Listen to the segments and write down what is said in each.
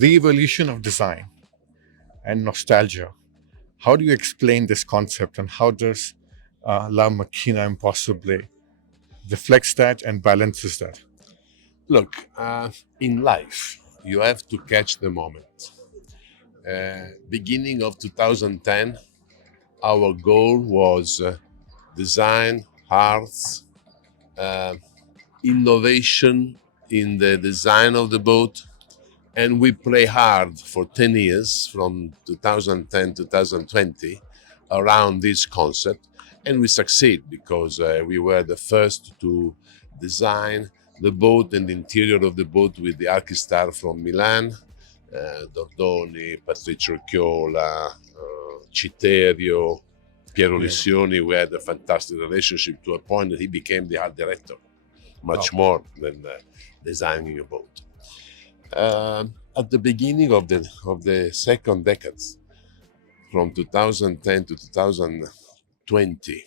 the evolution of design and nostalgia. How do you explain this concept, and how does La Macchina Impossibile reflects that and balances that? Look, in life, you have to catch the moment. Beginning of 2010, our goal was design, arts, uh, innovation in the design of the boat, and we play hard for 10 years from 2010 to 2020 around this concept, and we succeed because we were the first to design the boat and the interior of the boat with the archistar from Milan, Dordoni, Patrizio Chiola, Citerio, Piero Lissoni. We had a fantastic relationship to a point that he became the art director, much more than designing a boat. At the beginning of the second decade, from 2010 to 2020,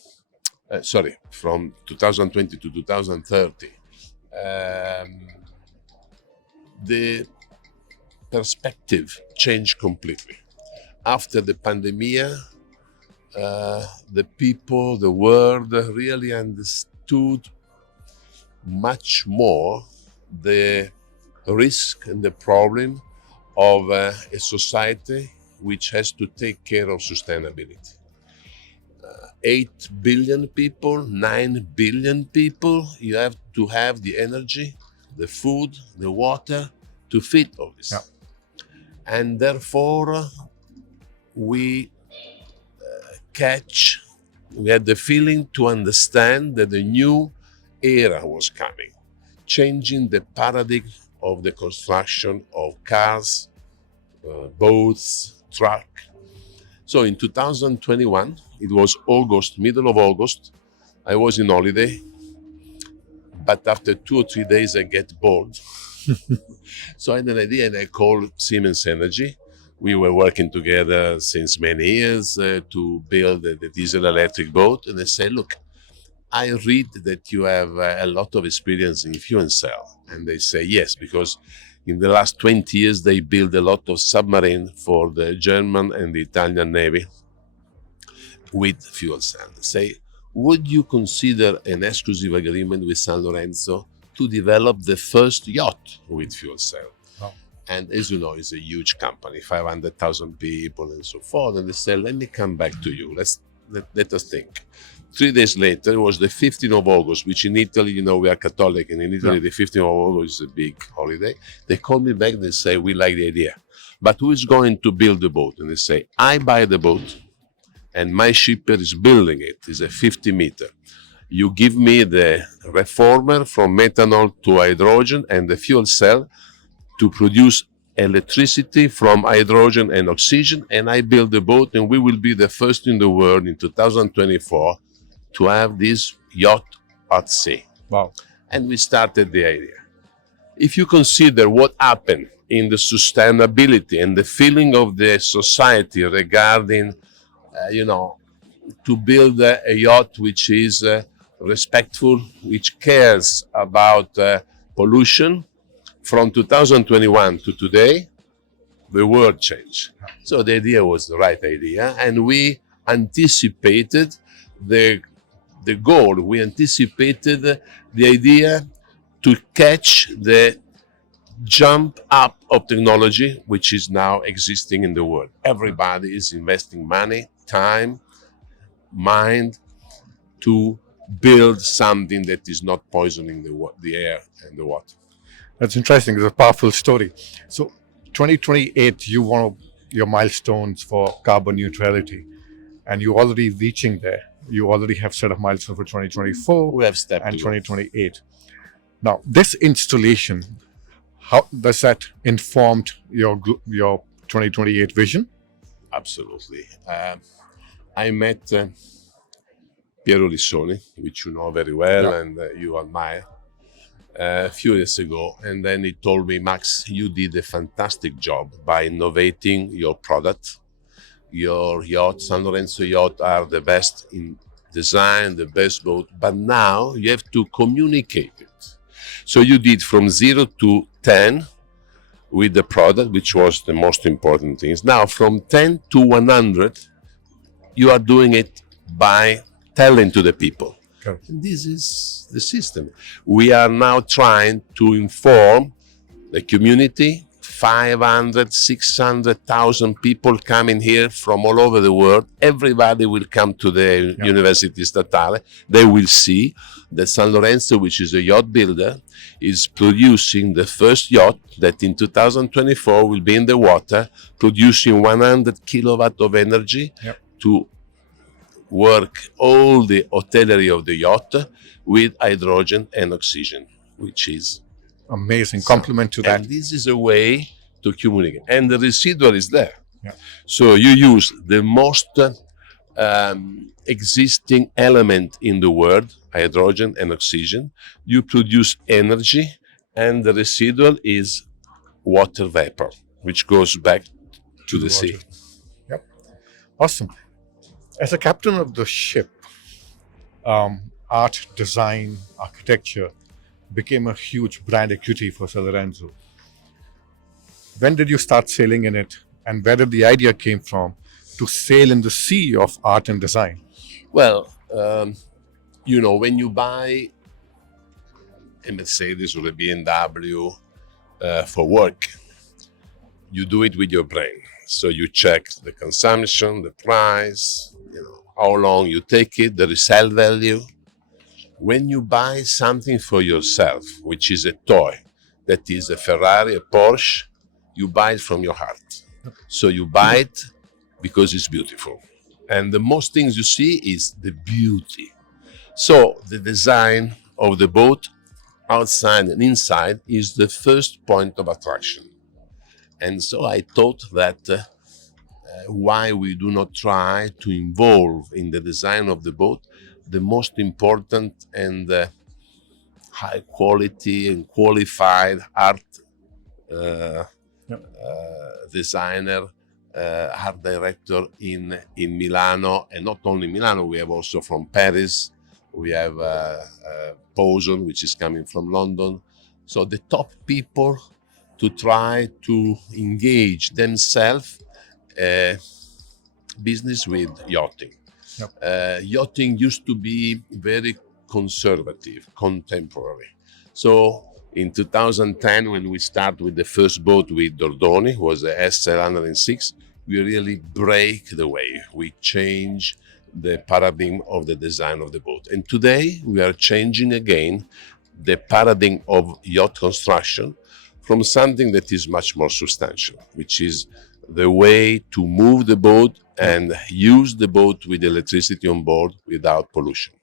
from 2020 to 2030, the perspective changed completely. After the pandemic, the people, the world really understood much more the risk and the problem of a society which has to take care of sustainability. 8 billion people, 9 billion people, you have to have the energy, the food, the water to feed all this. Yeah. And therefore, we had the feeling to understand that a new era was coming, changing the paradigm of the construction of cars, boats, truck. So in 2021, it was August, middle of August, I was in holiday, but after 2 or 3 days I get bored. So I had an idea and I called Siemens Energy. We were working together since many years to build the diesel electric boat. And I said, look, I read that you have a lot of experience in fuel cell. And they say, yes, because in the last 20 years, they built a lot of submarine for the German and the Italian Navy with fuel cell. They say, would you consider an exclusive agreement with Sanlorenzo to develop the first yacht with fuel cell? Wow. And as you know, it's a huge company, 500,000 people and so forth. And they said, let me come back to you. Let us think. 3 days later, it was the 15th of August, which in Italy, you know, we are Catholic, and in Italy, the 15th of August is a big holiday. They called me back and they say, we like the idea, but who is going to build the boat? And they say, I buy the boat, and my shipyard is building it. It's a 50 meter. You give me the reformer from methanol to hydrogen and the fuel cell to produce electricity from hydrogen and oxygen, and I build the boat, and we will be the first in the world in 2024 to have this yacht at sea. Wow. And we started the idea. If you consider what happened in the sustainability and the feeling of the society regarding, to build a yacht which is respectful, which cares about pollution, from 2021 to today, the world changed. So the idea was the right idea, and we anticipated the goal. We anticipated the idea to catch the jump up of technology which is now existing in the world. Everybody is investing money, time, mind to build something that is not poisoning the air and the water. That's interesting. It's a powerful story. So 2028, you want your milestones for carbon neutrality, and you're already reaching there. You already have set a milestone for 2024 We have stepped and to go. 2028. Now, this installation, how does that informed your 2028 vision? Absolutely. I met Piero Lissoni, which you know very well, Yeah. and you admire, a few years ago. And then he told me, Max, you did a fantastic job by innovating your product. Your yacht, Sanlorenzo yacht, are the best in design, the best boat, but now you have to communicate it. So you did from 0 to 10 with the product, which was the most important thing. Now, from 10 to 100, you are doing it by telling to the people. Correct. And this is the system. We are now trying to inform the community. 500, 600,000 people coming here from all over the world. Everybody will come to the Università Statale. They will see that Sanlorenzo, which is a yacht builder, is producing the first yacht that in 2024 will be in the water, producing 100 kilowatt of energy to work all the hotellery of the yacht with hydrogen and oxygen, which is amazing. Compliment to that. And this is a way to communicate. And the residual is there. Yeah. So you use the most existing element in the world, hydrogen and oxygen. You produce energy, and the residual is water vapor, which goes back to the sea. Yep. Awesome. As a captain of the ship, art, design, architecture became a huge brand equity for Sanlorenzo. When did you start sailing in it, and where did the idea came from to sail in the sea of art and design? Well, when you buy a Mercedes or a BMW for work, you do it with your brain. So you check the consumption, the price, how long you take it, the resale value. When you buy something for yourself, which is a toy, that is a Ferrari, a Porsche, you buy it from your heart. So you buy it because it's beautiful. And the most things you see is the beauty. So the design of the boat, outside and inside, is the first point of attraction. And so I thought that why we do not try to involve in the design of the boat the most important and high quality and qualified art designer, art director in Milano, and not only Milano. We have also from Paris. We have Posen, which is coming from London. So the top people to try to engage themselves business with yachting. Yachting used to be very conservative, contemporary. So in 2010, when we started with the first boat with Dordoni, was a SL106, we really break the way. We change the paradigm of the design of the boat. And today we are changing again the paradigm of yacht construction from something that is much more substantial, which is the way to move the boat and use the boat with electricity on board without pollution.